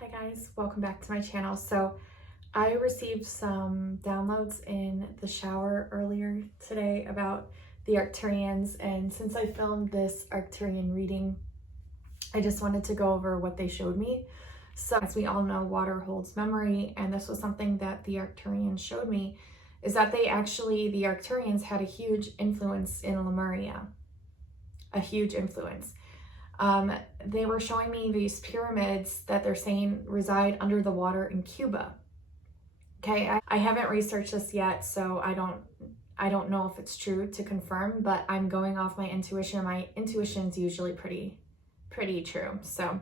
Hi guys, welcome back to my channel. So I received some downloads in the shower earlier today about the Arcturians, and since I filmed this Arcturian reading, I just wanted to go over what they showed me. So as we all know, water holds memory, and this was something that the Arcturians showed me, is that the Arcturians had a huge influence in Lemuria, a huge influence. They were showing me these pyramids that they're saying reside under the water in Cuba. Okay, I haven't researched this yet, so I don't know if it's true to confirm, but I'm going off my intuition. My intuition's usually pretty true. So,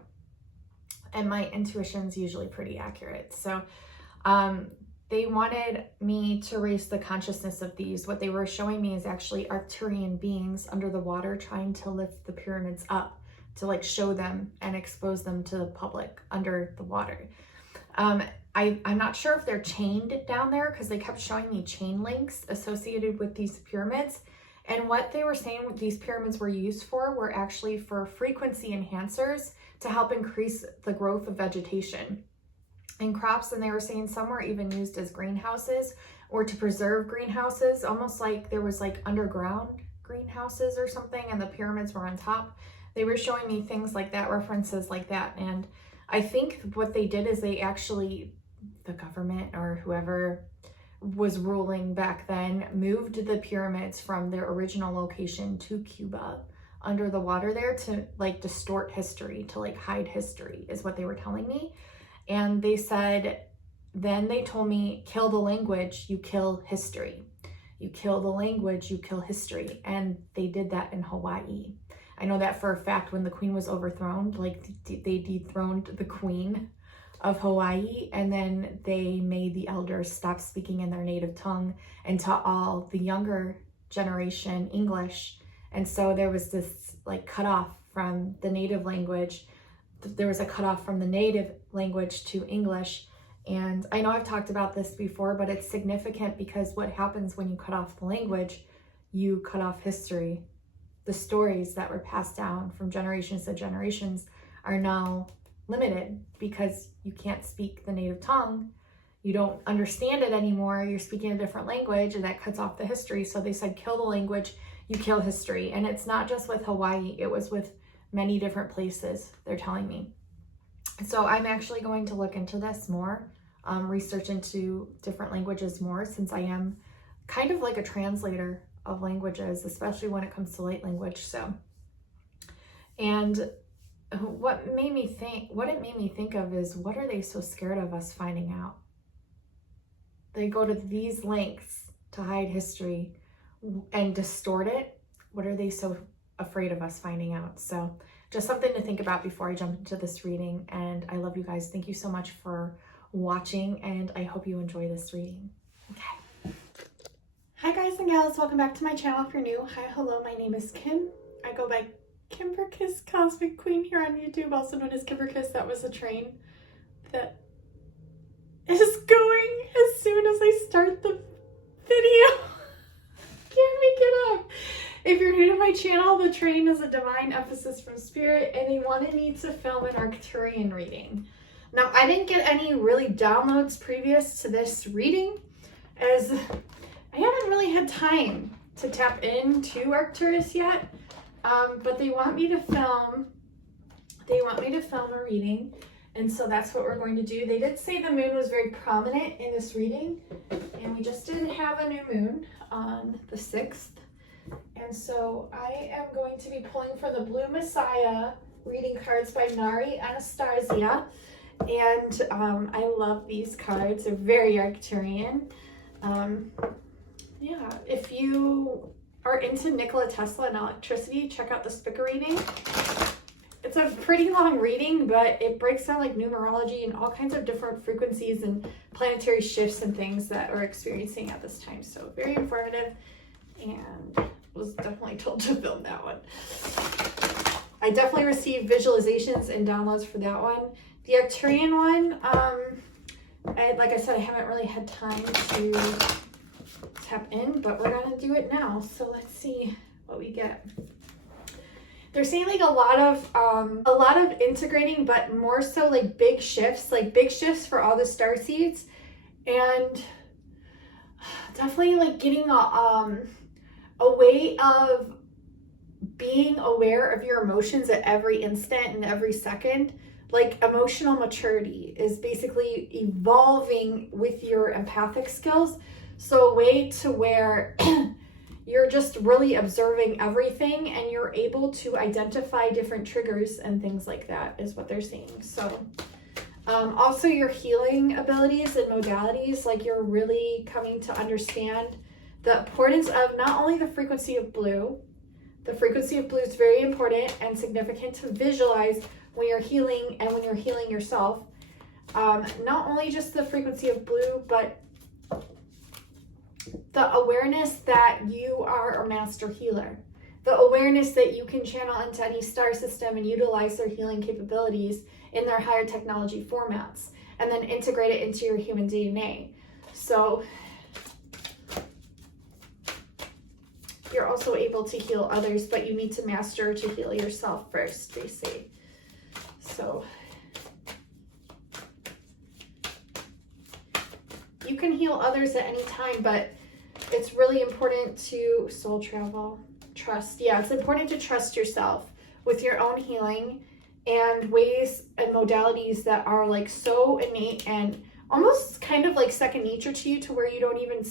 and my intuition's usually pretty accurate. So, they wanted me to raise the consciousness of these. What they were showing me is actually Arcturian beings under the water trying to lift the pyramids up, to like show them and expose them to the public under the water. I'm not sure if they're chained down there because they kept showing me chain links associated with these pyramids. And what they were saying what these pyramids were used for were actually for frequency enhancers to help increase the growth of vegetation and crops. And they were saying some were even used as greenhouses or to preserve greenhouses, almost like there was like underground greenhouses or something and the pyramids were on top. They were showing me things like that, references like that. And I think what they did is they actually, the government or whoever was ruling back then, moved the pyramids from their original location to Cuba under the water there to like distort history, to like hide history is what they were telling me. And they said, then they told me, kill the language, you kill history. You kill the language, you kill history. And they did that in Hawaii. I know that for a fact. When the queen was overthrown, like they dethroned the queen of Hawaii, and then they made the elders stop speaking in their native tongue and taught all the younger generation English. And so there was this like cutoff from the native language. There was a cutoff from the native language to English. And I know I've talked about this before, but it's significant because what happens when you cut off the language, you cut off history. The stories that were passed down from generations to generations are now limited because you can't speak the native tongue. You don't understand it anymore. You're speaking a different language, and that cuts off the history. So they said, kill the language, you kill history. And it's not just with Hawaii, it was with many different places, they're telling me. So I'm actually going to look into this more, research into different languages more, since I am kind of like a translator of languages, especially when it comes to light language. So, and what it made me think of is, what are they so scared of us finding out? They go to these lengths to hide history and distort it. What are they so afraid of us finding out? So just something to think about before I jump into this reading. And I love you guys. Thank you so much for watching, and I hope you enjoy this reading. Okay. Hi guys and gals, welcome back to my channel if you're new. Hi, hello, my name is Kim. I go by Kimberkiss Cosmic Queen here on YouTube, also known as Kimberkiss. That was a train that is going as soon as I start the video. Can't make it up. If you're new to my channel, the train is a divine emphasis from spirit, and they wanted me to film an Arcturian reading. Now, I didn't get any really downloads previous to this reading, as I haven't really had time to tap into Arcturus yet, but they want me to film a reading, and so that's what we're going to do. They did say the moon was very prominent in this reading, and we just did have a new moon on the 6th, and so I am going to be pulling for the Blue Messiah reading cards by Nari Anastasia, and I love these cards. They're very Arcturian. Yeah, if you are into Nikola Tesla and electricity, check out the Spica reading. It's a pretty long reading, but it breaks down like numerology and all kinds of different frequencies and planetary shifts and things that we're experiencing at this time. So very informative, and was definitely told to film that one. I definitely received visualizations and downloads for that one. The Arcturian one, like I said, I haven't really had time to tap in, but we're gonna do it now. So let's see what we get. They're saying like a lot of integrating, but more so like big shifts for all the starseeds, and definitely like getting a way of being aware of your emotions at every instant and every second. Like emotional maturity is basically evolving with your empathic skills. So a way to where you're just really observing everything and you're able to identify different triggers and things like that is what they're saying. So also your healing abilities and modalities, like you're really coming to understand the importance of not only the frequency of blue. The frequency of blue is very important and significant to visualize when you're healing and when you're healing yourself. Not only just the frequency of blue, but the awareness that you are a master healer. The awareness that you can channel into any star system and utilize their healing capabilities in their higher technology formats, and then integrate it into your human DNA. So you're also able to heal others, but you need to master to heal yourself first, they say. So you can heal others at any time, but it's really important to soul travel, trust. Yeah, it's important to trust yourself with your own healing and ways and modalities that are like so innate and almost kind of like second nature to you, to where you don't even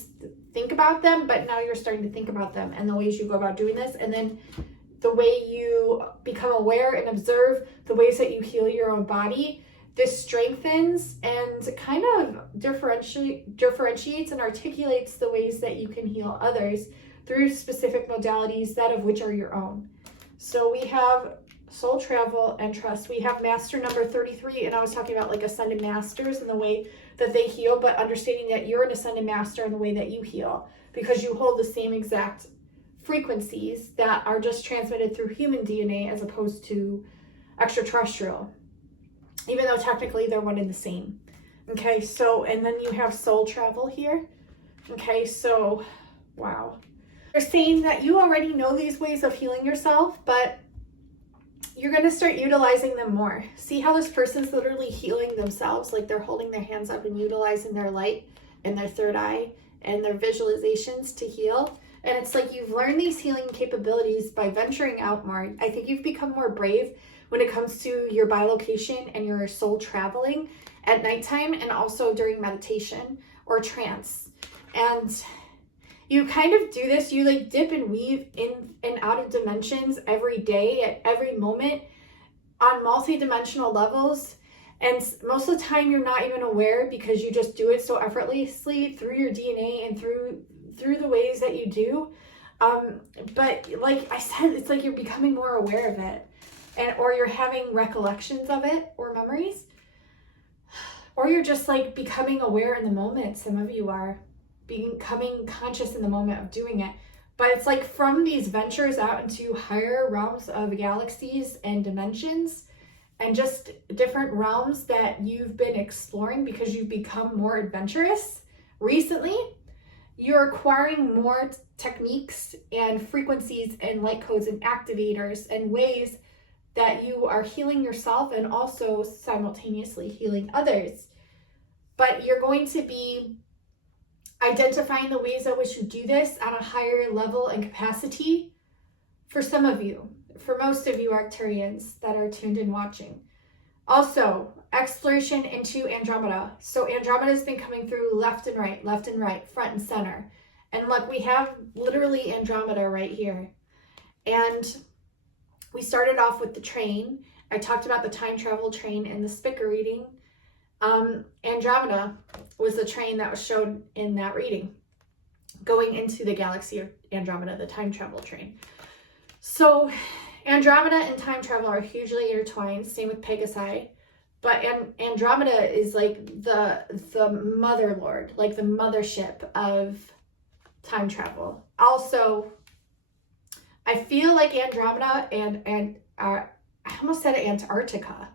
think about them, but now you're starting to think about them and the ways you go about doing this. And then the way you become aware and observe the ways that you heal your own body, this strengthens and kind of differentiates and articulates the ways that you can heal others through specific modalities, that of which are your own. So we have soul travel and trust. We have master number 33, and I was talking about like ascended masters and the way that they heal, but understanding that you're an ascended master in the way that you heal, because you hold the same exact frequencies that are just transmitted through human DNA as opposed to extraterrestrial, even though technically they're one and the same. Okay, so, and then you have soul travel here. Okay, so, wow. They're saying that you already know these ways of healing yourself, but you're going to start utilizing them more. See how this person's literally healing themselves, like they're holding their hands up and utilizing their light and their third eye and their visualizations to heal. And it's like you've learned these healing capabilities by venturing out more. I think you've become more brave when it comes to your bilocation and your soul traveling at nighttime, and also during meditation or trance. And you kind of do this, you like dip and weave in and out of dimensions every day, at every moment, on multi-dimensional levels. And most of the time you're not even aware, because you just do it so effortlessly through your DNA and through the ways that you do. But like I said, it's like you're becoming more aware of it, or you're having recollections of it or memories, or you're just like becoming aware in the moment. Some of you are becoming conscious in the moment of doing it. But it's like from these ventures out into higher realms of galaxies and dimensions, and just different realms that you've been exploring because you've become more adventurous recently, you're acquiring more techniques and frequencies and light codes and activators and ways that you are healing yourself and also simultaneously healing others. But you're going to be identifying the ways in which you do this on a higher level and capacity for some of you. For most of you Arcturians that are tuned in watching. Also, exploration into Andromeda. So Andromeda has been coming through left and right, front and center. And look, we have literally Andromeda right here. And we started off with the train. I talked about the time travel train in the Spica reading. Andromeda was the train that was shown in that reading, going into the galaxy of Andromeda, the time travel train. So Andromeda and time travel are hugely intertwined, same with Pegasi. But Andromeda is like the mother lord, like the mothership of time travel. Also, I feel like Andromeda and I almost said Antarctica.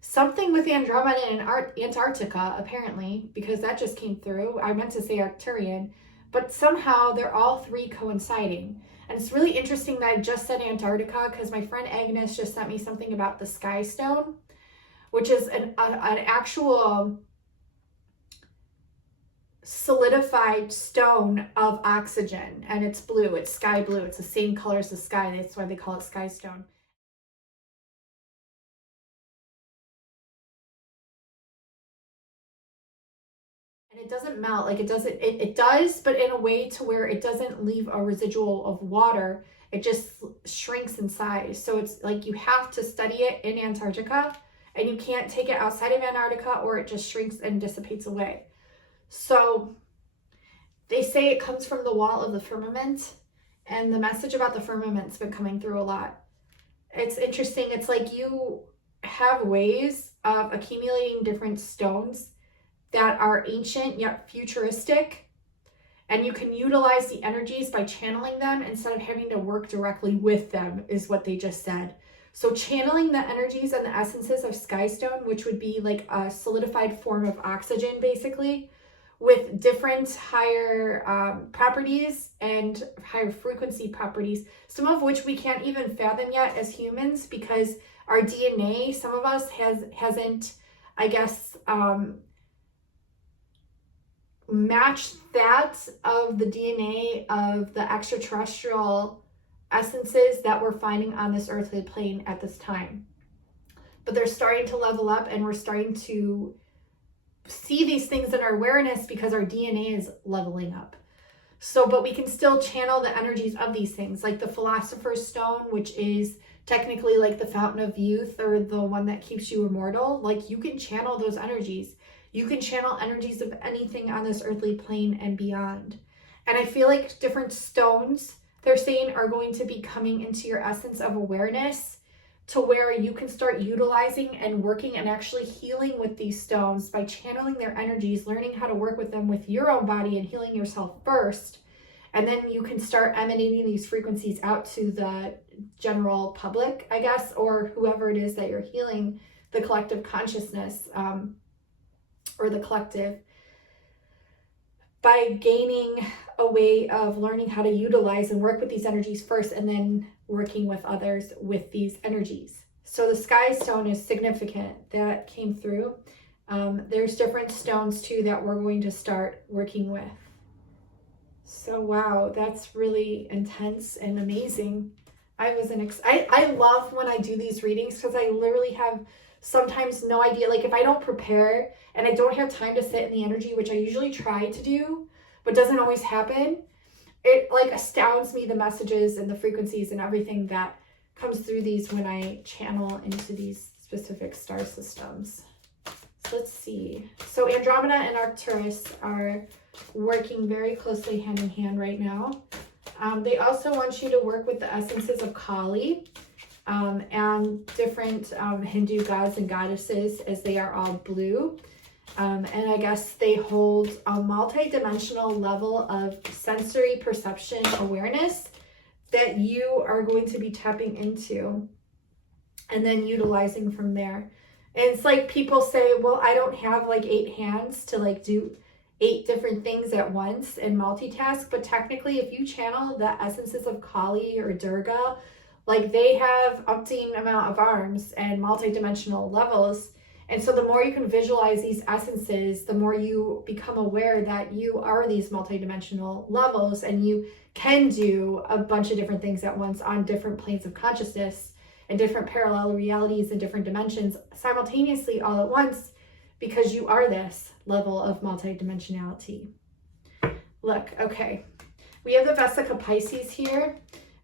Something with Andromeda and Antarctica, apparently, because that just came through. I meant to say Arcturian, but somehow they're all three coinciding. And it's really interesting that I just said Antarctica because my friend Agnes just sent me something about the sky stone, which is an actual solidified stone of oxygen, and it's blue. It's sky blue. It's the same color as the sky. That's why they call it sky stone. And it doesn't melt, like it doesn't, it does, but in a way to where it doesn't leave a residual of water. It just shrinks in size. So it's like you have to study it in Antarctica, and you can't take it outside of Antarctica or it just shrinks and dissipates away. So they say it comes from the wall of the firmament, and the message about the firmament's been coming through a lot. It's interesting. It's like you have ways of accumulating different stones that are ancient yet futuristic, and you can utilize the energies by channeling them instead of having to work directly with them, is what they just said. So channeling the energies and the essences of skystone, which would be like a solidified form of oxygen basically, with different higher properties and higher frequency properties, some of which we can't even fathom yet as humans, because our DNA, some of us hasn't, I guess, matched that of the DNA of the extraterrestrial essences that we're finding on this earthly plane at this time. But they're starting to level up, and we're starting to see these things in our awareness because our DNA is leveling up. So, but we can still channel the energies of these things, like the Philosopher's Stone, which is technically like the fountain of youth, or the one that keeps you immortal. Like, you can channel those energies. You can channel energies of anything on this earthly plane and beyond. And I feel like different stones, they're saying, are going to be coming into your essence of awareness, to where you can start utilizing and working and actually healing with these stones by channeling their energies, learning how to work with them with your own body and healing yourself first. And then you can start emanating these frequencies out to the general public, I guess, or whoever it is that you're healing, the collective consciousness, or the collective, by gaining a way of learning how to utilize and work with these energies first, and then working with others with these energies. So the sky stone is significant. That came through. There's different stones too that we're going to start working with. So wow, that's really intense and amazing. I love when I do these readings, because I literally have sometimes no idea. Like, if I don't prepare and I don't have time to sit in the energy, which I usually try to do, but doesn't always happen, it like astounds me, the messages and the frequencies and everything that comes through these when I channel into these specific star systems. So let's see. So Andromeda and Arcturus are working very closely hand in hand right now. They also want you to work with the essences of Kali, and different Hindu gods and goddesses, as they are all blue. And I guess they hold a multi-dimensional level of sensory perception awareness that you are going to be tapping into and then utilizing from there. And it's like people say, well, I don't have like 8 hands to like do 8 different things at once and multitask. But technically, if you channel the essences of Kali or Durga, like, they have umpteen amount of arms and multi-dimensional levels. And so the more you can visualize these essences, the more you become aware that you are these multi-dimensional levels, and you can do a bunch of different things at once on different planes of consciousness and different parallel realities and different dimensions simultaneously all at once, because you are this level of multi-dimensionality. Look, okay. We have the Vesica Pisces here,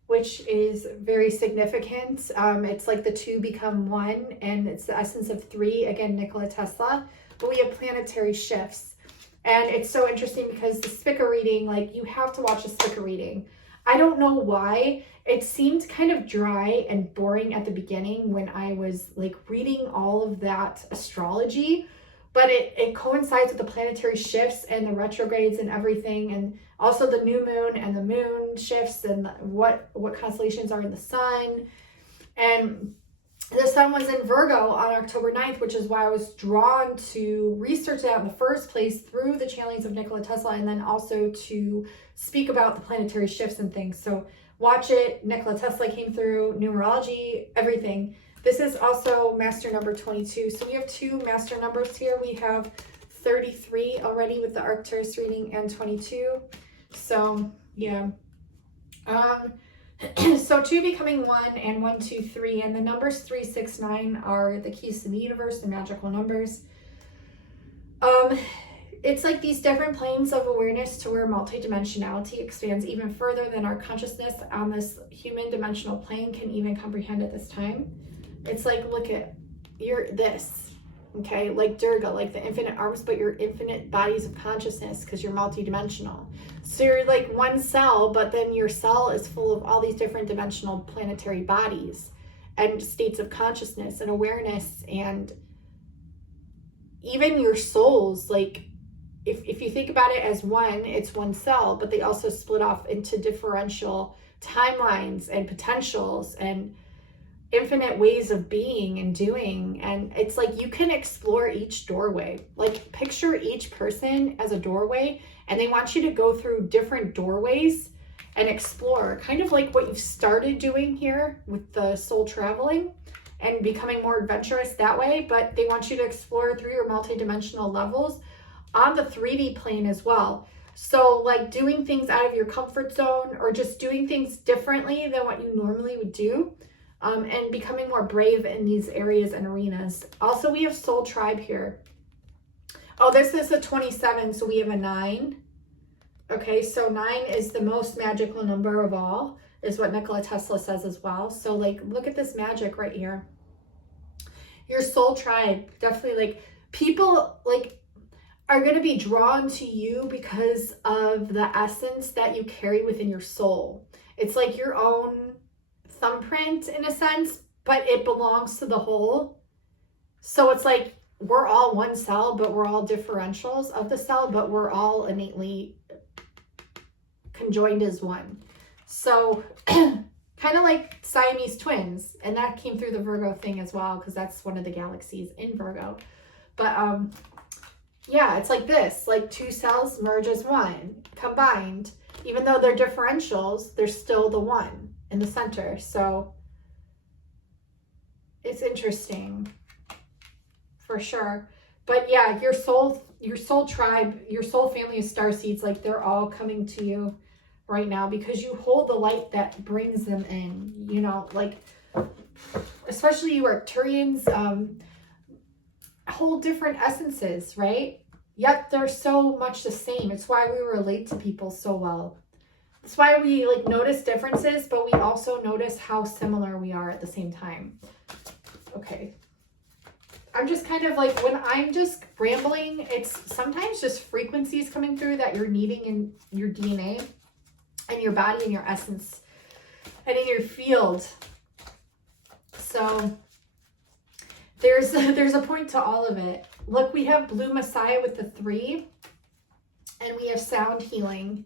which is very significant. It's like the 2 become 1, and it's the essence of 3, again, Nikola Tesla. But we have planetary shifts. And it's so interesting because the Spica reading, like, you have to watch a Spica reading. I don't know why. It seemed kind of dry and boring at the beginning when I was like reading all of that astrology, but it coincides with the planetary shifts and the retrogrades and everything, and also the new moon and the moon shifts and what constellations are in the sun. And the sun was in Virgo on October 9th, which is why I was drawn to research that in the first place through the channelings of Nikola Tesla, and then also to speak about the planetary shifts and things. So Watch it. Nikola Tesla came through, numerology, everything. This is also master number 22. So we have 2 master numbers here. We have 33 already with the Arcturians reading and 22. So yeah. So 2 becoming 1 and 1, 2, 3. And the numbers 3, 6, 9 are the keys to the universe, the magical numbers. It's like these different planes of awareness to where multidimensionality expands even further than our consciousness on this human dimensional plane can even comprehend at this time. It's like, look at, you're this, okay? Like Durga, like the infinite arms, but you're infinite bodies of consciousness because you're multidimensional. So you're like one cell, but then your cell is full of all these different dimensional planetary bodies and states of consciousness and awareness, and even your souls, like, if you think about it as one, it's one cell, but they also split off into differential timelines and potentials and infinite ways of being and doing. And it's like you can explore each doorway. Like picture each person as a doorway, and they want you to go through different doorways and explore, kind of like what you've started doing here with the soul traveling and becoming more adventurous that way. But they want you to explore through your multidimensional levels on the 3D plane as well. So like doing things out of your comfort zone, or just doing things differently than what you normally would do, and becoming more brave in these areas and arenas. Also, we have soul tribe here. Oh, this is a 27, so we have a 9. Okay, so 9 is the most magical number of all, is what Nikola Tesla says as well. So like, look at this magic right here. Your soul tribe, definitely, like, people like are going to be drawn to you because of the essence that you carry within your soul. It's like your own thumbprint in a sense, but it belongs to the whole. So it's like we're all one cell, but we're all differentials of the cell, but we're all innately conjoined as one. So kind of like Siamese twins, and that came through the Virgo thing as well, because that's one of the galaxies in Virgo. But yeah, it's like this, like 2 cells merge as one, combined. Even though they're differentials, they're still the one in the center. So it's interesting for sure. But yeah, your soul tribe, your soul family of starseeds, like they're all coming to you right now because you hold the light that brings them in, you know, like especially you Arcturians, whole different essences, right? Yet they're so much the same. It's why we relate to people so well. It's why we like notice differences, but we also notice how similar we are at the same time. Okay. I'm just kind of like, when I'm just rambling, it's sometimes just frequencies coming through that you're needing in your DNA and your body and your essence and in your field. So there's a point to all of it. Look, we have Blue Messiah with the 3, and we have sound healing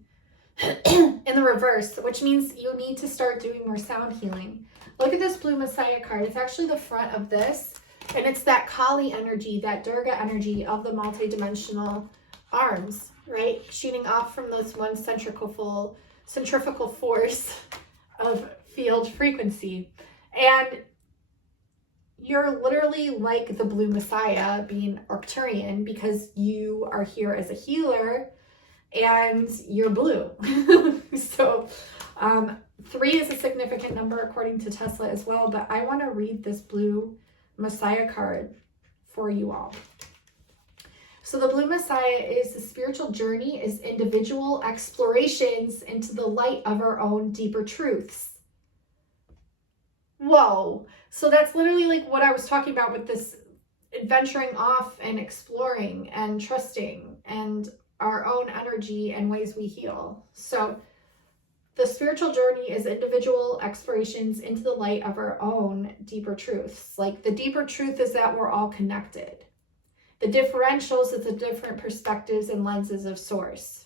in the reverse, which means you need to start doing more sound healing. Look at this Blue Messiah card. It's actually the front of this, and it's that Kali energy, that Durga energy of the multidimensional arms, right? Shooting off from this one centrifugal force of field frequency. And you're literally like the Blue Messiah being Arcturian because you are here as a healer and you're blue. So 3 is a significant number according to Tesla as well, but I want to read this Blue Messiah card for you all. So the Blue Messiah is the spiritual journey, is individual explorations into the light of our own deeper truths. Whoa. So that's literally like what I was talking about with this adventuring off and exploring and trusting and our own energy and ways we heal. So the spiritual journey is individual explorations into the light of our own deeper truths. Like the deeper truth is that we're all connected. The differentials is the different perspectives and lenses of source,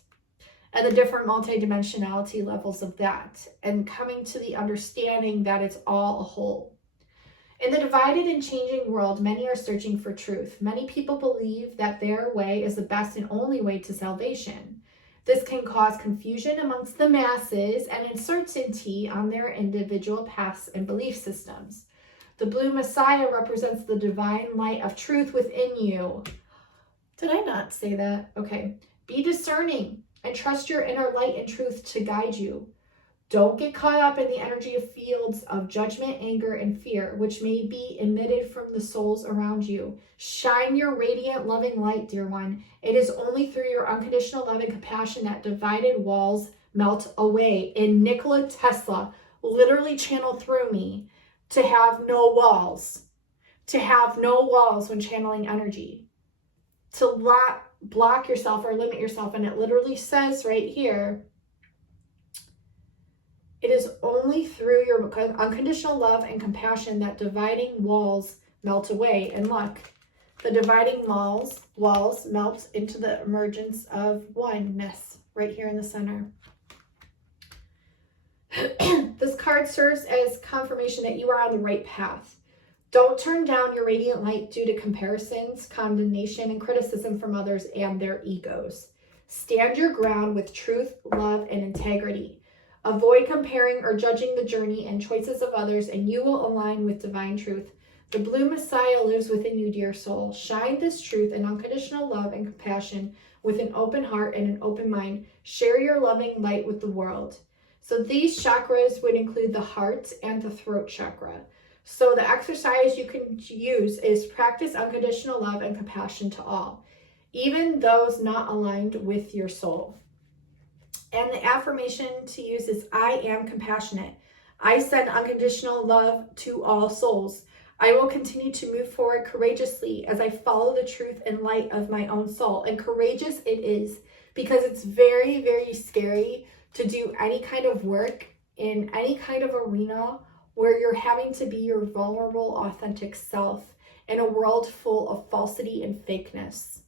and the different multidimensionality levels of that, and coming to the understanding that it's all a whole. In the divided and changing world, many are searching for truth. Many people believe that their way is the best and only way to salvation. This can cause confusion amongst the masses and uncertainty on their individual paths and belief systems. The blue Messiah represents the divine light of truth within you. Did I not say that? Okay. Be discerning and trust your inner light and truth to guide you. Don't get caught up in the energy of fields of judgment, anger, and fear, which may be emitted from the souls around you. Shine your radiant, loving light, dear one. It is only through your unconditional love and compassion that divided walls melt away. And Nikola Tesla literally channeled through me to have no walls. To have no walls when channeling energy. To block yourself or limit yourself. And it literally says right here, it is only through your unconditional love and compassion that dividing walls melt away. And look, the dividing walls melt into the emergence of oneness right here in the center. This card serves as confirmation that you are on the right path. Don't turn down your radiant light due to comparisons, condemnation, and criticism from others and their egos. Stand your ground with truth, love, and integrity. Avoid comparing or judging the journey and choices of others, and you will align with divine truth. The blue Messiah lives within you, dear soul. Shine this truth and unconditional love and compassion with an open heart and an open mind. Share your loving light with the world. So these chakras would include the heart and the throat chakra. So the exercise you can use is practice unconditional love and compassion to all, even those not aligned with your soul. And the affirmation to use is, I am compassionate. I send unconditional love to all souls. I will continue to move forward courageously as I follow the truth and light of my own soul. And courageous it is, because it's very, very scary to do any kind of work in any kind of arena where you're having to be your vulnerable, authentic self in a world full of falsity and fakeness.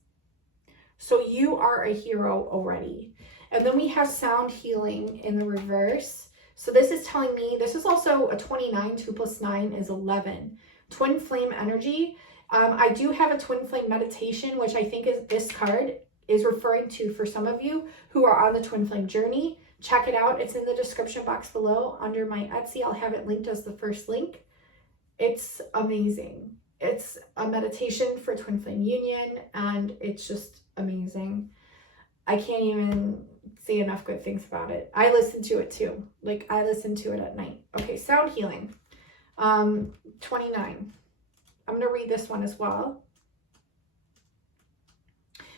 So you are a hero already. And then we have sound healing in the reverse. So this is telling me, this is also a 29, 2 plus 9 is 11. Twin flame energy. I do have a twin flame meditation, which I think is this card is referring to for some of you who are on the twin flame journey. Check it out. It's in the description box below under my Etsy. I'll have it linked as the first link. It's amazing. It's a meditation for twin flame union, and it's just amazing. I can't even say enough good things about it. I listen to it too. Like, I listen to it at night. Okay, sound healing. 29. I'm going to read this one as well.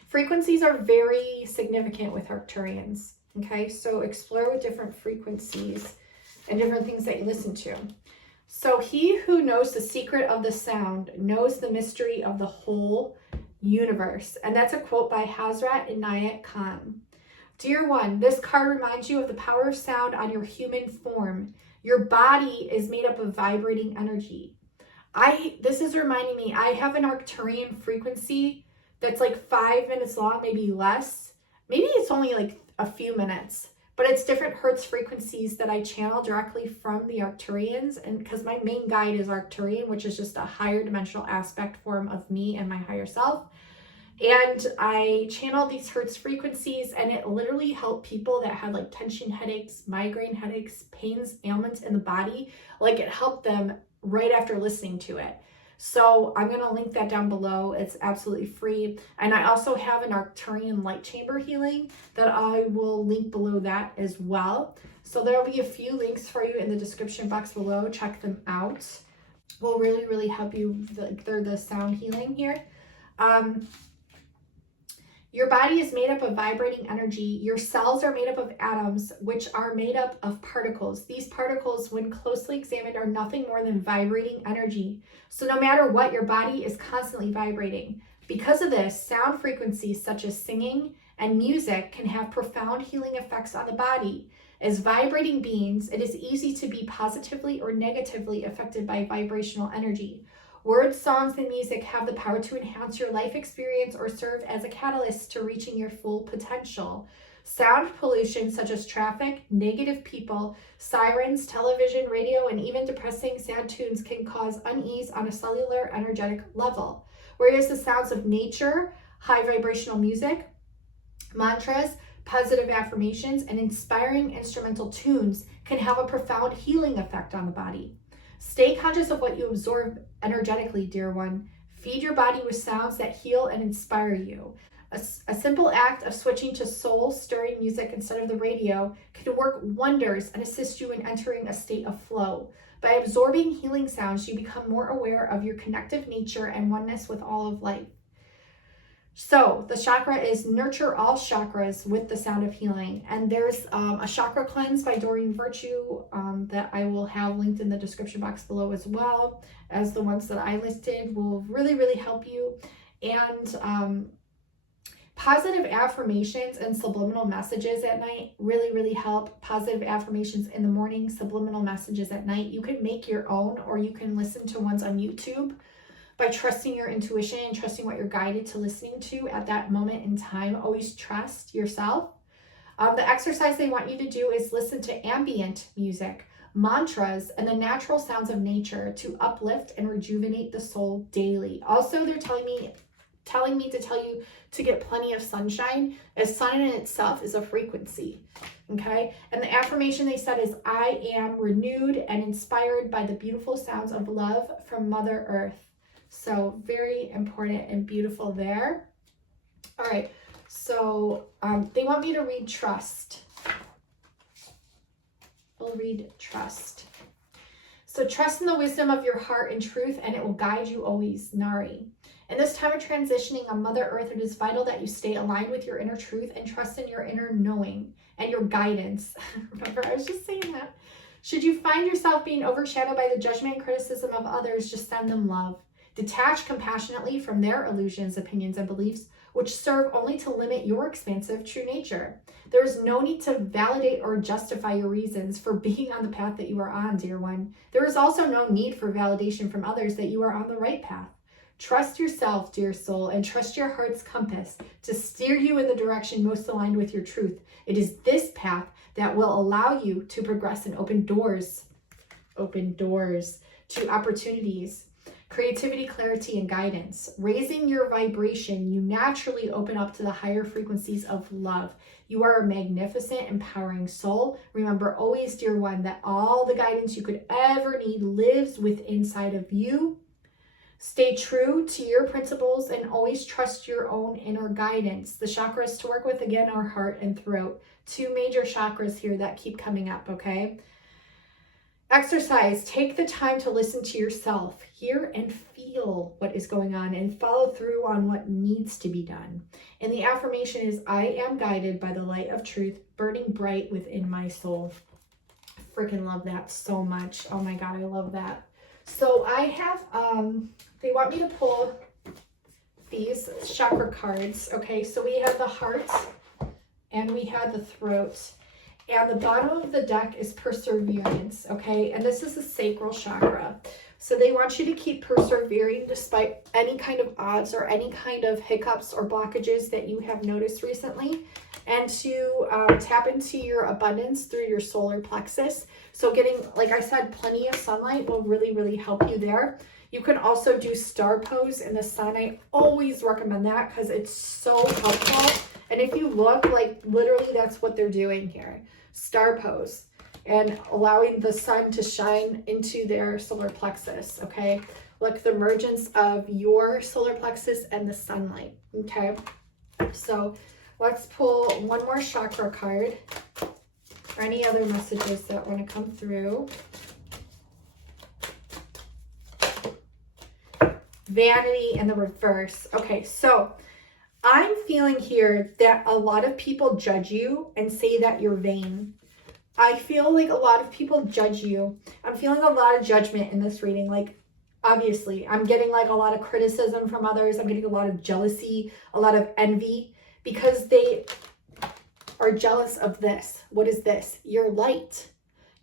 Frequencies are very significant with Arcturians. Okay, so explore with different frequencies and different things that you listen to. So he who knows the secret of the sound knows the mystery of the whole universe. And that's a quote by Hazrat Inayat Khan. Dear one, this card reminds you of the power of sound on your human form. Your body is made up of vibrating energy. This is reminding me, I have an Arcturian frequency that's like 5 minutes long, maybe less. Maybe it's only like a few minutes, but it's different hertz frequencies that I channel directly from the Arcturians. And because my main guide is Arcturian, which is just a higher dimensional aspect form of me and my higher self. And I channel these hertz frequencies, and it literally helped people that had like tension headaches, migraine headaches, pains, ailments in the body. Like, it helped them right after listening to it. So I'm going to link that down below. It's absolutely free. And I also have an Arcturian light chamber healing that I will link below that as well. So there'll be a few links for you in the description box below. Check them out. Will really, really help you. They're the sound healing here. Your body is made up of vibrating energy. Your cells are made up of atoms, which are made up of particles. These particles, when closely examined, are nothing more than vibrating energy. So no matter what, your body is constantly vibrating. Because of this, sound frequencies such as singing and music can have profound healing effects on the body. As vibrating beings, it is easy to be positively or negatively affected by vibrational energy. Words, songs, and music have the power to enhance your life experience or serve as a catalyst to reaching your full potential. Sound pollution, such as traffic, negative people, sirens, television, radio, and even depressing sad tunes can cause unease on a cellular energetic level. Whereas the sounds of nature, high vibrational music, mantras, Positive affirmations and inspiring instrumental tunes can have a profound healing effect on the body. Stay conscious of what you absorb energetically, dear one. Feed your body with sounds that heal and inspire you. A simple act of switching to soul-stirring music instead of the radio can work wonders and assist you in entering a state of flow. By absorbing healing sounds, you become more aware of your connective nature and oneness with all of life. So the chakra is nurture all chakras with the sound of healing. And there's a chakra cleanse by Doreen Virtue that I will have linked in the description box below as well, as the ones that I listed will really, really help you. And positive affirmations and subliminal messages at night really, really help. Positive affirmations in the morning, subliminal messages at night. You can make your own, or you can listen to ones on YouTube. By trusting your intuition and trusting what you're guided to listening to at that moment in time. Always trust yourself. The exercise they want you to do is listen to ambient music, mantras, and the natural sounds of nature to uplift and rejuvenate the soul daily. Also, they're telling me to tell you to get plenty of sunshine, as sun in itself is a frequency. Okay, and the affirmation they said is, I am renewed and inspired by the beautiful sounds of love from Mother Earth. So very important and beautiful there. All right, so they want me to read trust. We'll read trust. So trust in the wisdom of your heart and truth, and it will guide you always, Nari. In this time of transitioning on Mother Earth, it is vital that you stay aligned with your inner truth and trust in your inner knowing and your guidance. Remember, I was just saying that. Should you find yourself being overshadowed by the judgment and criticism of others, just send them love. Detach compassionately from their illusions, opinions, and beliefs, which serve only to limit your expansive true nature. There is no need to validate or justify your reasons for being on the path that you are on, dear one. There is also no need for validation from others that you are on the right path. Trust yourself, dear soul, and trust your heart's compass to steer you in the direction most aligned with your truth. It is this path that will allow you to progress and open doors to opportunities, creativity, clarity, and guidance. Raising your vibration, you naturally open up to the higher frequencies of love. You are a magnificent, empowering soul. Remember always, dear one, that all the guidance you could ever need lives within inside of you. Stay true to your principles and always trust your own inner guidance. The chakras to work with, again, are heart and throat. Two major chakras here that keep coming up, okay? Exercise. Take the time to listen to yourself. Hear and feel what is going on and follow through on what needs to be done. And the affirmation is, I am guided by the light of truth burning bright within my soul. Freaking love that so much. Oh my God, I love that. So I have, they want me to pull these chakra cards. Okay, so we have the heart and we have the throat. And the bottom of the deck is perseverance, okay? And this is the sacral chakra. So they want you to keep persevering despite any kind of odds or any kind of hiccups or blockages that you have noticed recently, and to tap into your abundance through your solar plexus. So getting, like I said, plenty of sunlight will really, really help you there. You can also do star pose in the sun. I always recommend that because it's so helpful. And if you look, like literally that's what they're doing here. Star pose and allowing the sun to shine into their solar plexus, okay? Look, the emergence of your solar plexus and the sunlight, okay? So let's pull one more chakra card or any other messages that want to come through. Vanity in the reverse. Okay, so I'm feeling here that a lot of people judge you and say that you're vain. I feel like a lot of people judge you. I'm feeling a lot of judgment in this reading. Like, obviously, I'm getting like a lot of criticism from others. I'm getting a lot of jealousy, a lot of envy, because they are jealous of this. What is this? Your light.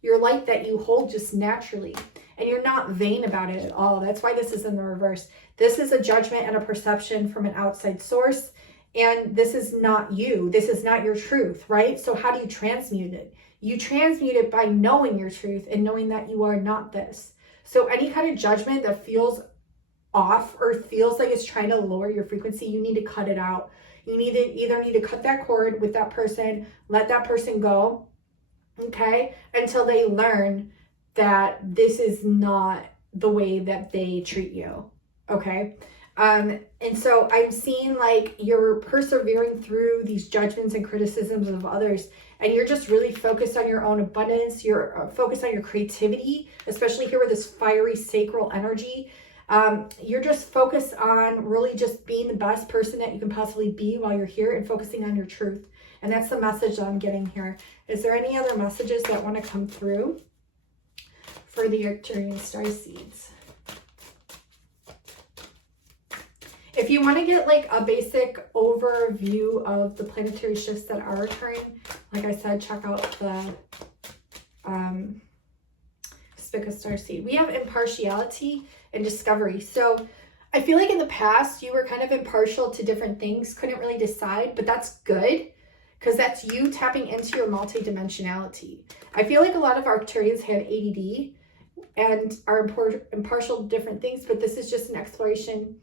Your light that you hold just naturally. And you're not vain about it at all. That's why this is in the reverse. This is a judgment and a perception from an outside source. And this is not you. This is not your truth, right? So how do you transmute it? You transmute it by knowing your truth and knowing that you are not this. So any kind of judgment that feels off or feels like it's trying to lower your frequency, you need to cut it out. You either need to cut that cord with that person, let that person go, okay, until they learn that this is not the way that they treat you, okay? And so I'm seeing like you're persevering through these judgments and criticisms of others, and you're just really focused on your own abundance. You're focused on your creativity, especially here with this fiery sacral energy. You're just focused on really just being the best person that you can possibly be while you're here and focusing on your truth. And that's the message that I'm getting here. Is there any other messages that want to come through for the Arcturian Starseeds? If you want to get like a basic overview of the planetary shifts that are occurring, like I said, check out the Sacral Starseed. We have impartiality and discovery. So I feel like in the past you were kind of impartial to different things, couldn't really decide, but that's good because that's you tapping into your multidimensionality. I feel like a lot of Arcturians have ADD and are impartial to different things, but this is just an exploration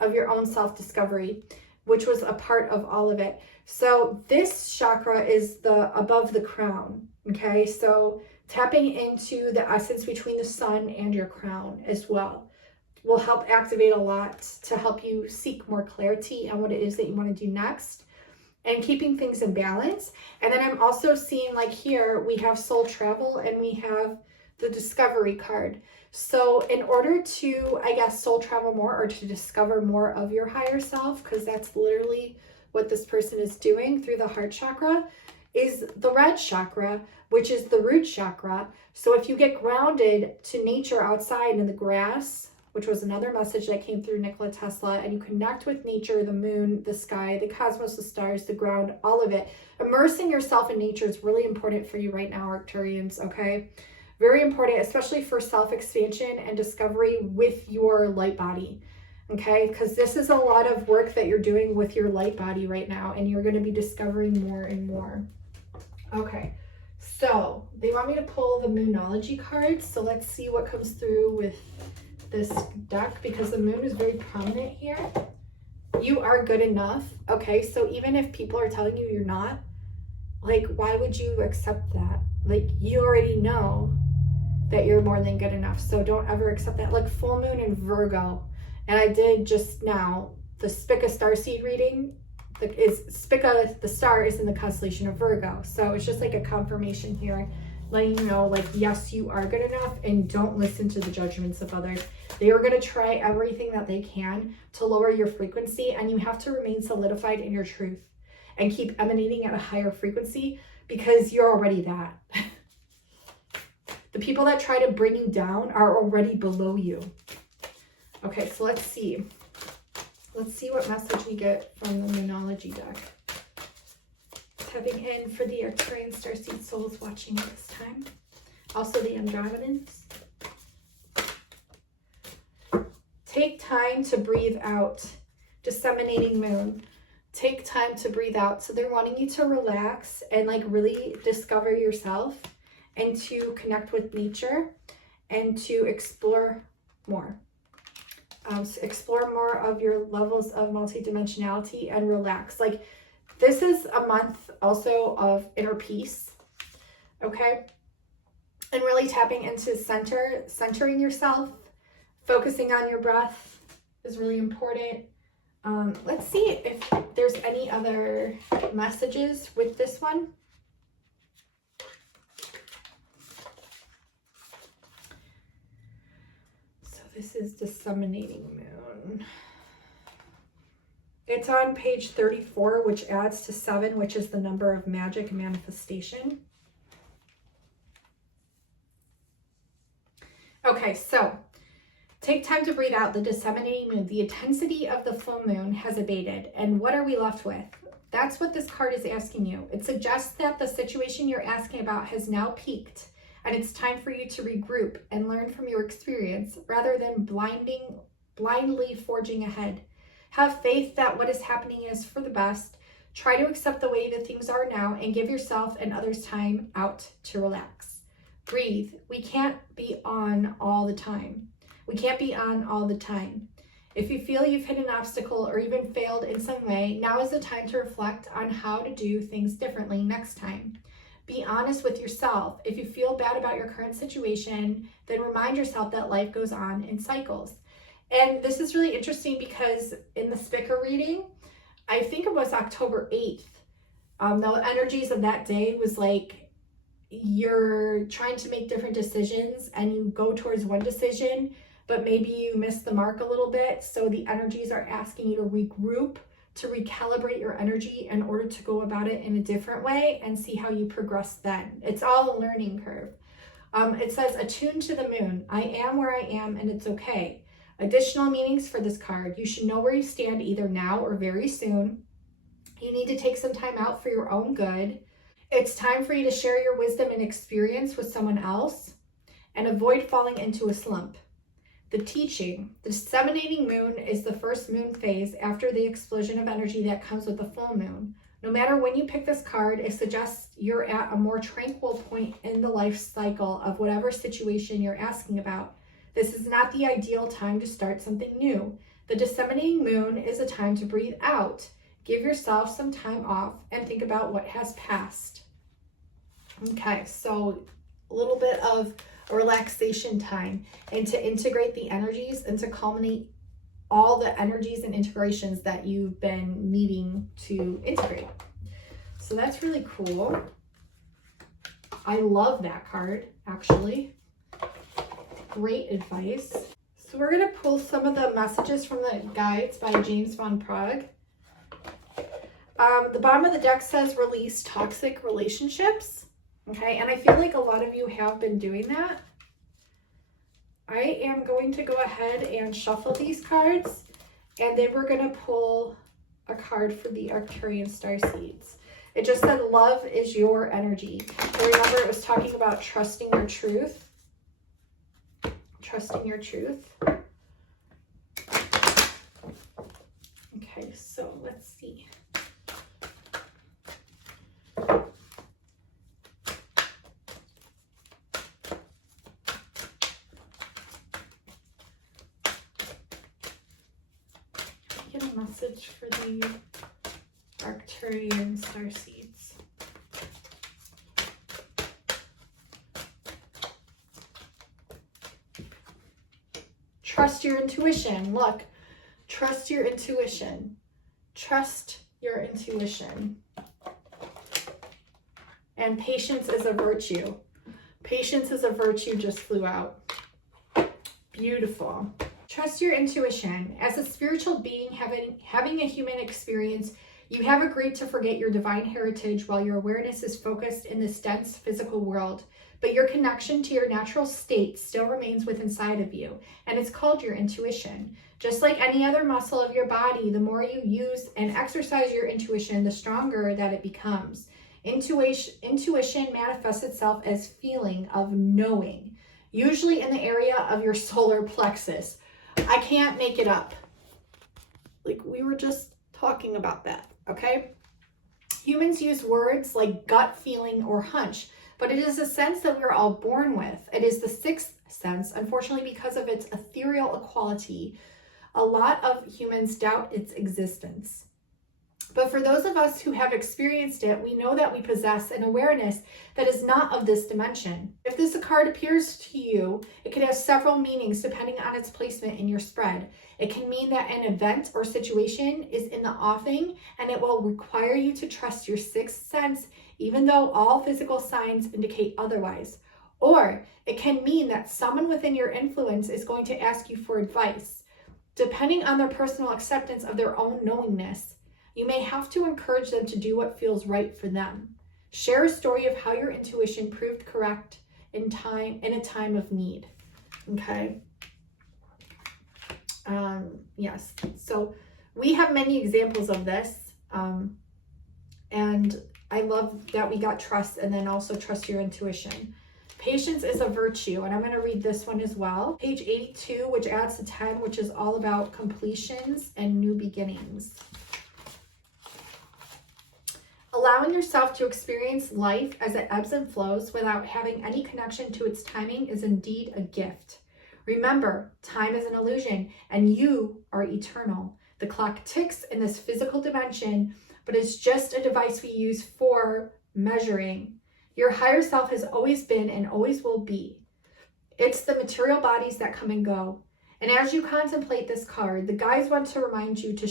of your own self-discovery, which was a part of all of it. So this chakra is the above the crown, okay? So tapping into the essence between the sun and your crown as well will help activate a lot to help you seek more clarity on what it is that you want to do next and keeping things in balance. And then I'm also seeing like here, we have soul travel and we have the discovery card. So in order to, I guess, soul travel more or to discover more of your higher self, because that's literally what this person is doing through the heart chakra, is the red chakra, which is the root chakra. So if you get grounded to nature outside in the grass, which was another message that came through Nikola Tesla, and you connect with nature, the moon, the sky, the cosmos, the stars, the ground, all of it, immersing yourself in nature is really important for you right now, Arcturians, okay? Very important, especially for self-expansion and discovery with your light body, okay? Because this is a lot of work that you're doing with your light body right now, and you're going to be discovering more and more. Okay, so they want me to pull the Moonology cards, so let's see what comes through with this deck, because the moon is very prominent here. You are good enough, okay? So even if people are telling you you're not, like, why would you accept that? Like, you already know that you're more than good enough, so don't ever accept that. Like full moon in Virgo, and I did just now the Spica Starseed reading. Spica, the star, is in the constellation of Virgo, so it's just like a confirmation here, letting you know, like, yes, you are good enough, and don't listen to the judgments of others. They are going to try everything that they can to lower your frequency, and you have to remain solidified in your truth and keep emanating at a higher frequency, because you're already that. The people that try to bring you down are already below you. Okay, so let's see. Let's see what message we get from the Moonology deck. Tapping in for the Arcturian Starseed souls watching at this time. Also the Andromedans. Take time to breathe out. Disseminating Moon. Take time to breathe out. So they're wanting you to relax and like really discover yourself and to connect with nature and to explore more. So explore more of your levels of multidimensionality and relax. Like, this is a month also of inner peace, okay? And really tapping into centering yourself, focusing on your breath is really important. Let's see if there's any other messages with this one. So this is Disseminating Moon. It's on page 34, which adds to 7, which is the number of magic and manifestation. Okay, so take time to breathe out. The disseminating moon. The intensity of the full moon has abated. And what are we left with? That's what this card is asking you. It suggests that the situation you're asking about has now peaked, and it's time for you to regroup and learn from your experience rather than blindly forging ahead. Have faith that what is happening is for the best. Try to accept the way that things are now and give yourself and others time out to relax. Breathe. We can't be on all the time. We can't be on all the time. If you feel you've hit an obstacle or even failed in some way, now is the time to reflect on how to do things differently next time. Be honest with yourself. If you feel bad about your current situation, then remind yourself that life goes on in cycles. And this is really interesting because in the Spica reading, I think it was October 8th, the energies of that day was like, you're trying to make different decisions and you go towards one decision, but maybe you miss the mark a little bit. So the energies are asking you to regroup, to recalibrate your energy in order to go about it in a different way and see how you progress then. It's all a learning curve. It says, attune to the moon. I am where I am and it's okay. Additional meanings for this card. You should know where you stand either now or very soon. You need to take some time out for your own good. It's time for you to share your wisdom and experience with someone else and avoid falling into a slump. The teaching. The disseminating moon is the first moon phase after the explosion of energy that comes with the full moon. No matter when you pick this card, it suggests you're at a more tranquil point in the life cycle of whatever situation you're asking about. This is not the ideal time to start something new. The disseminating moon is a time to breathe out. Give yourself some time off and think about what has passed. Okay, so a little bit of a relaxation time and to integrate the energies and to culminate all the energies and integrations that you've been needing to integrate. So that's really cool. I love that card, actually. Great advice. So we're going to pull some of the messages from the guides by James Van Praagh. The bottom of the deck says release toxic relationships. Okay, and I feel like a lot of you have been doing that. I am going to go ahead and shuffle these cards, and then we're going to pull a card for the Arcturian Starseeds. It just said love is your energy. And remember, it was talking about trusting your truth. Trusting your truth. Okay, so let's see. Get a message for the Arcturian Starseeds. Trust your intuition. Look, trust your intuition. Trust your intuition. And patience is a virtue. Patience is a virtue just flew out. Beautiful. Trust your intuition. As a spiritual being having a human experience, you have agreed to forget your divine heritage while your awareness is focused in this dense physical world. But your connection to your natural state still remains within inside of you, and it's called your intuition. Just like any other muscle of your body, the more you use and exercise your intuition, the stronger that it becomes. Intuition manifests itself as feeling of knowing, usually in the area of your solar plexus. I can't make it up. Like, we were just talking about that, okay? Humans use words like gut feeling or hunch, but it is a sense that we're all born with. It is the sixth sense. Unfortunately, because of its ethereal quality, a lot of humans doubt its existence. But for those of us who have experienced it, we know that we possess an awareness that is not of this dimension. If this card appears to you, it could have several meanings depending on its placement in your spread. It can mean that an event or situation is in the offing, and it will require you to trust your sixth sense, even though all physical signs indicate otherwise. Or it can mean that someone within your influence is going to ask you for advice. Depending on their personal acceptance of their own knowingness, you may have to encourage them to do what feels right for them. Share a story of how your intuition proved correct in a time of need. Okay. Yes. So we have many examples of this. And I love that we got trust and then also trust your intuition. Patience is a virtue, and I'm going to read this one as well. Page 82, which adds to 10, which is all about completions and new beginnings. Allowing yourself to experience life as it ebbs and flows without having any connection to its timing is indeed a gift. Remember, time is an illusion, and you are eternal. The clock ticks in this physical dimension, but it's just a device we use for measuring. Your higher self has always been and always will be. It's the material bodies that come and go. And as you contemplate this card, the guides want to remind you to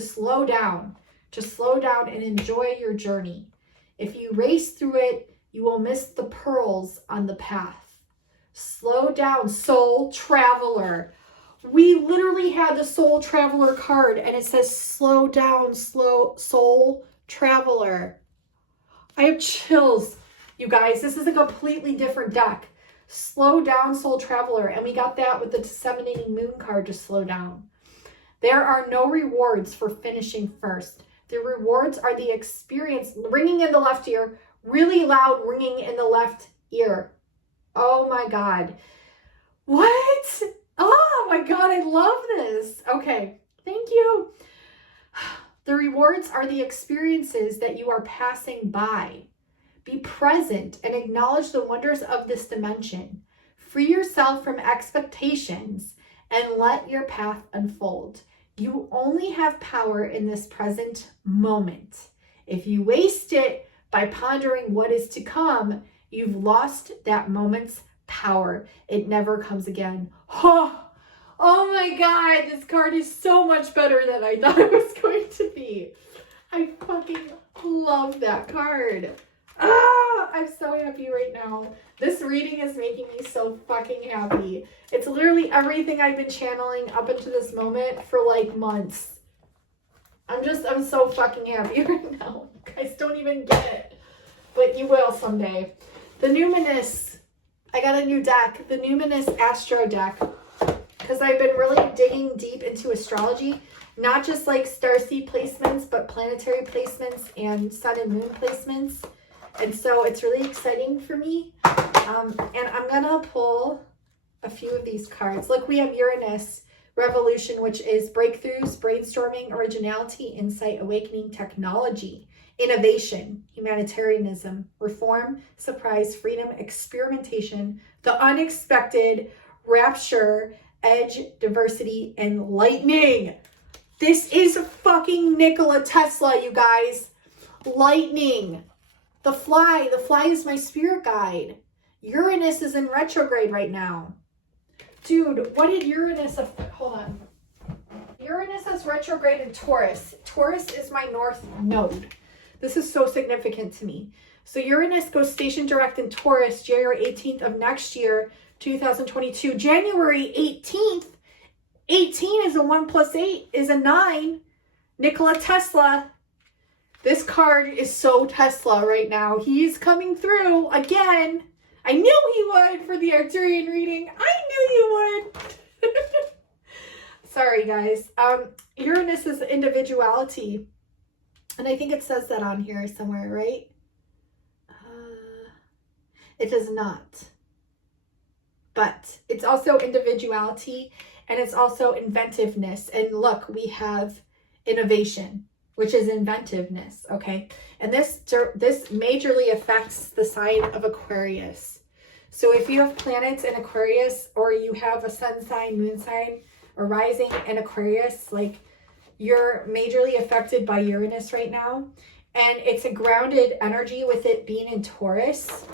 slow down, and enjoy your journey. If you race through it, you will miss the pearls on the path. Slow down, soul traveler. We literally had the soul traveler card and it says slow down, soul traveler. I have chills, you guys. This is a completely different deck. Slow down, soul traveler. And we got that with the Disseminating Moon card to slow down. There are no rewards for finishing first. The rewards are the experience. Ringing in the left ear, really loud ringing in the left ear. Oh my God. What? Oh my God, I love this. Okay, thank you. The rewards are the experiences that you are passing by. Be present and acknowledge the wonders of this dimension. Free yourself from expectations and let your path unfold. You only have power in this present moment. If you waste it by pondering what is to come, you've lost that moment's power. It never comes again. Oh my God, this card is so much better than I thought it was going to be. I fucking love that card. I'm so happy right now. This reading is making me so fucking happy. It's literally everything I've been channeling up until this moment for like months. I'm so fucking happy right now. You guys don't even get it, but you will someday. The Numinous, I got a new deck, the Numinous Astro deck, because I've been really digging deep into astrology, not just like starseed placements, but planetary placements and sun and moon placements. And so it's really exciting for me. And I'm gonna pull a few of these cards. Look, we have Uranus Revolution, which is breakthroughs, brainstorming, originality, insight, awakening, technology, innovation, humanitarianism, reform, surprise, freedom, experimentation, the unexpected, rapture, edge, diversity, and lightning. This is fucking Nikola Tesla, you guys. Lightning. The fly is my spirit guide. Uranus is in retrograde right now. Dude, what did Uranus, hold on. Uranus is retrograde in Taurus. Taurus is my north node. This is so significant to me. So Uranus goes station direct in Taurus, January 18th of next year, 2022. January 18th, 18 is a 1 + 8 is a 9. Nikola Tesla. This card is so Tesla right now. He's coming through again. I knew he would for the Arcturian reading. I knew you would. Sorry, guys. Uranus is individuality. And I think it says that on here somewhere, right? It does not. But it's also individuality and it's also inventiveness. And look, we have innovation, which is inventiveness, okay? And this majorly affects the sign of Aquarius. So if you have planets in Aquarius or you have a sun sign, moon sign, or rising in Aquarius, like you're majorly affected by Uranus right now. And it's a grounded energy with it being in Taurus.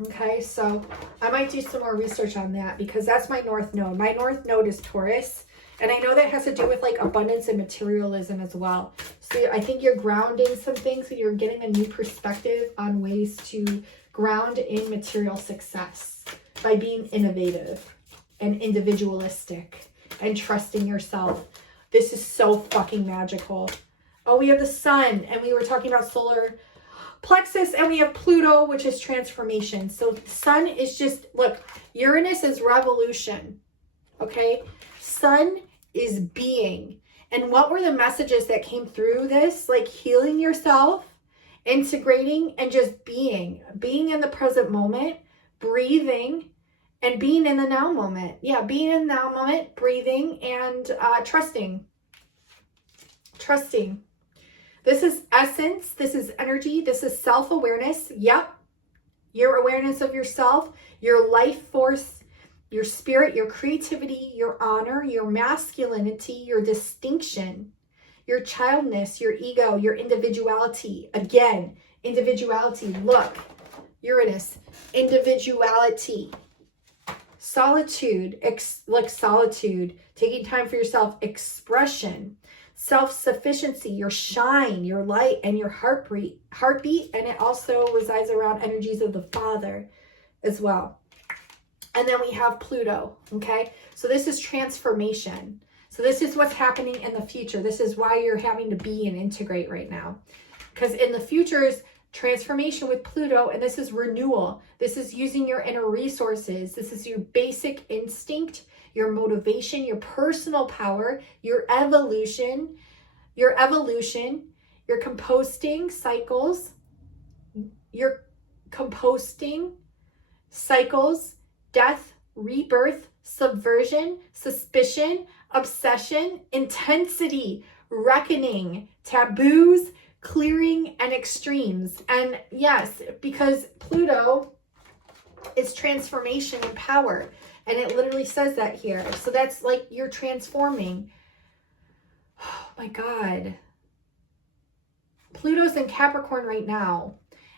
Okay, so I might do some more research on that because that's my north node. My north node is Taurus. And I know that has to do with like abundance and materialism as well. So I think you're grounding some things and you're getting a new perspective on ways to ground in material success by being innovative and individualistic and trusting yourself. This is so fucking magical. Oh, we have the sun and we were talking about solar plexus and we have Pluto, which is transformation. So the sun is just, look, Uranus is revolution, okay? Sun is being. And what were the messages that came through this? Like healing yourself, integrating, and just being in the present moment, breathing, and being in the now moment. Yeah, being in the now moment, breathing, and trusting. This is essence. This is energy. This is self-awareness. Yep. Your awareness of yourself, your life force your spirit, your creativity, your honor, your masculinity, your distinction, your childness, your ego, your individuality. Again, individuality. Look, Uranus, individuality. Solitude, solitude, taking time for yourself, expression, self-sufficiency, your shine, your light, and your heartbeat. And it also resides around energies of the Father as well. And then we have Pluto, okay? So this is transformation. So this is what's happening in the future. This is why you're having to be and integrate right now. Because in the future's transformation with Pluto, and this is renewal. This is using your inner resources. This is your basic instinct, your motivation, your personal power, your evolution, your composting cycles, death, rebirth, subversion, suspicion, obsession, intensity, reckoning, taboos, clearing, and extremes. And yes, because Pluto is transformation and power, and it literally says that here. So that's like you're transforming. Oh my God. Pluto's in Capricorn right now,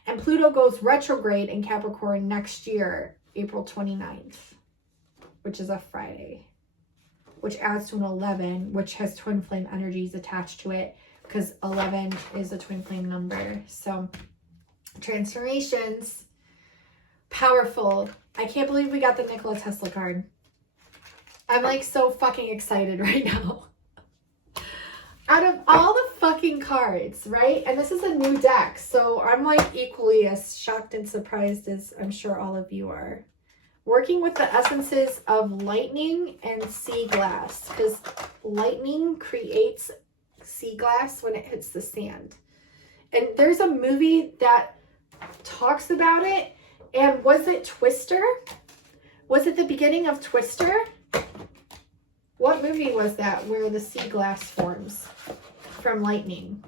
and Pluto goes retrograde in Capricorn next year, April 29th, which is a Friday, which adds to an 11, which has twin flame energies attached to it, because 11 is a twin flame number. So transformations, powerful. I can't believe we got the Nikola Tesla card. I'm like so fucking excited right now. Out of all the fucking cards, right? And this is a new deck, so I'm like equally as shocked and surprised as I'm sure all of you are. Working with the essences of lightning and sea glass, because lightning creates sea glass when it hits the sand. And there's a movie that talks about it. And was it Twister? Was it the beginning of Twister? What movie was that where the sea glass forms from lightning?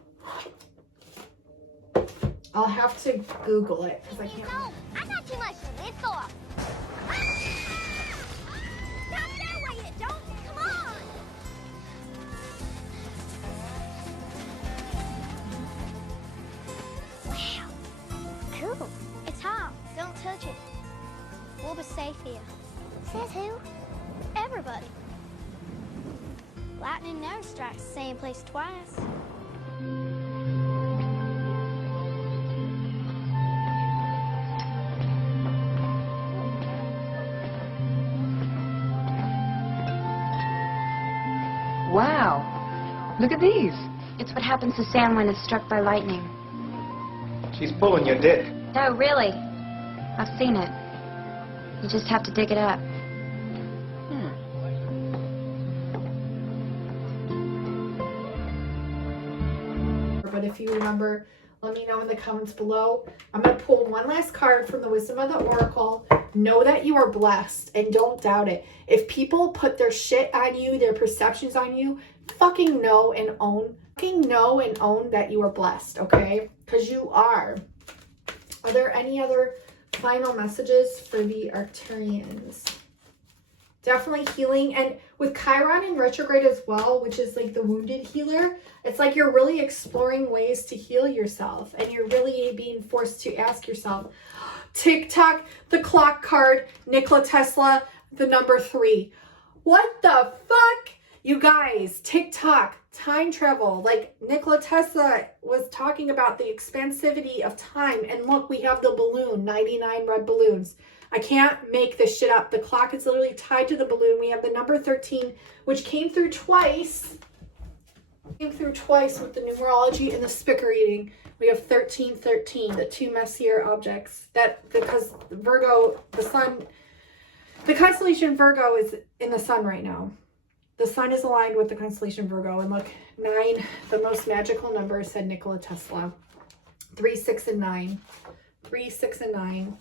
I'll have to Google it because I can't remember. I got too much to live for. Stop that way, you don't. Come on. Wow. Cool. It's hot. Don't touch it. We'll be safe here. Says who? Everybody. Lightning never strikes the same place twice. Wow. Look at these. It's what happens to sand when it's struck by lightning. She's pulling your dick. No, really. I've seen it. You just have to dig it up. But if you remember, let me know in the comments below. I'm going to pull one last card from the Wisdom of the Oracle. Know that you are blessed and don't doubt it. If people put their shit on you, their perceptions on you, fucking know and own. Fucking know and own that you are blessed, okay? Because you are. Are there any other final messages for the Arcturians? Definitely healing. And with Chiron in retrograde as well, which is like the wounded healer, it's like you're really exploring ways to heal yourself. And you're really being forced to ask yourself, TikTok, the clock card, Nikola Tesla, the number 3. What the fuck? You guys, TikTok, time travel. Like Nikola Tesla was talking about the expansivity of time. And look, we have the balloon, 99 red balloons. I can't make this shit up. The clock is literally tied to the balloon. We have the number 13, which came through twice. Came through twice with the numerology and the spicker reading. We have 1313, the 2 messier objects. That because Virgo, the sun, the constellation Virgo is in the sun right now. The sun is aligned with the constellation Virgo. And look, 9, the most magical number, said Nikola Tesla. 3, 6, and 9. 3, 6, and 9.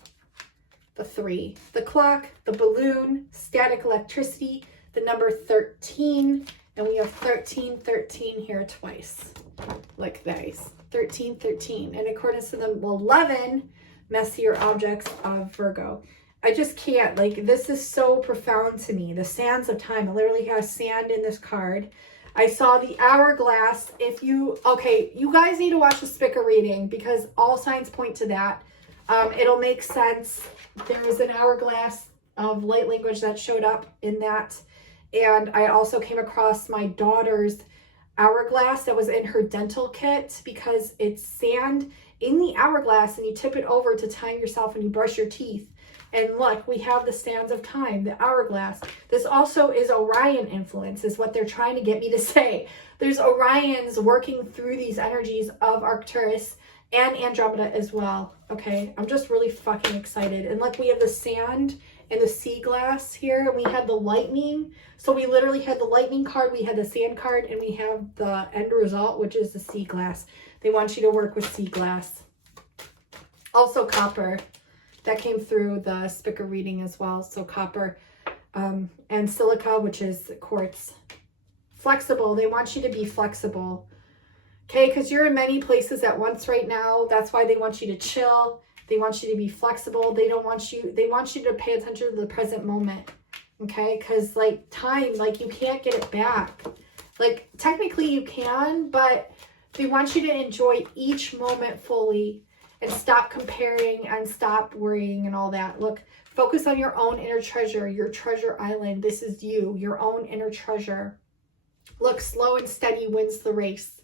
The 3. The clock, the balloon, static electricity, the number 13. And we have 1313 here twice. Like this. 1313. In accordance to the 11 messier objects of Virgo. I just can't. Like, this is so profound to me. The sands of time. It literally has sand in this card. I saw the hourglass. Okay, you guys need to watch the Spica reading because all signs point to that. It'll make sense. There is an hourglass of light language that showed up in that. And I also came across my daughter's hourglass that was in her dental kit because it's sand in the hourglass and you tip it over to time yourself and you brush your teeth. And look, we have the sands of time, the hourglass. This also is Orion influence, is what they're trying to get me to say. There's Orions working through these energies of Arcturus and Andromeda as well. Okay, I'm just really fucking excited. And look, we have the sand and the sea glass here, and we had the lightning. So we literally had the lightning card, we had the sand card, and we have the end result, which is the sea glass. They want you to work with sea glass. Also copper. That came through the Spica reading as well. So copper and silica, which is quartz. Flexible. They want you to be flexible. Okay, because you're in many places at once right now. That's why they want you to chill. They want you to be flexible. They want you to pay attention to the present moment. Okay, because like time, like you can't get it back. Like technically you can, but they want you to enjoy each moment fully. And stop comparing and stop worrying and all that. Look, focus on your own inner treasure, your treasure island. This is you, your own inner treasure. Look, slow and steady wins the race.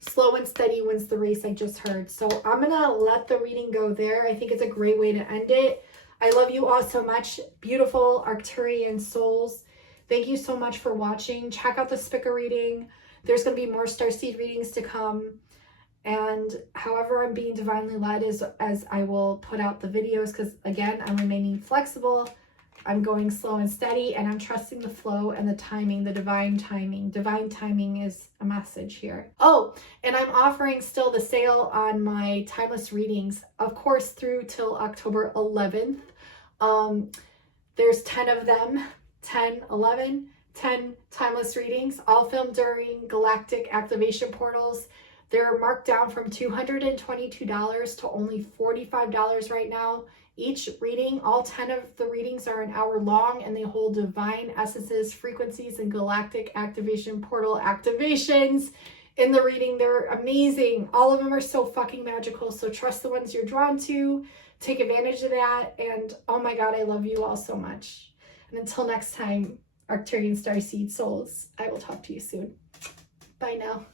Slow and steady wins the race, I just heard. So I'm going to let the reading go there. I think it's a great way to end it. I love you all so much. Beautiful Arcturian souls. Thank you so much for watching. Check out the Spica reading. There's going to be more Starseed readings to come. And however I'm being divinely led is as I will put out the videos, because again, I'm remaining flexible. I'm going slow and steady, and I'm trusting the flow and the timing, the divine timing. Divine timing is a message here. Oh, and I'm offering still the sale on my timeless readings, of course, through till October 11th. There's 10 of them, 10 timeless readings, all filmed during galactic activation portals. They're marked down from $222 to only $45 right now. Each reading, all 10 of the readings are an hour long, and they hold divine essences, frequencies, and galactic activation portal activations in the reading. They're amazing. All of them are so fucking magical. So trust the ones you're drawn to. Take advantage of that. And oh my God, I love you all so much. And until next time, Arcturian Starseed souls, I will talk to you soon. Bye now.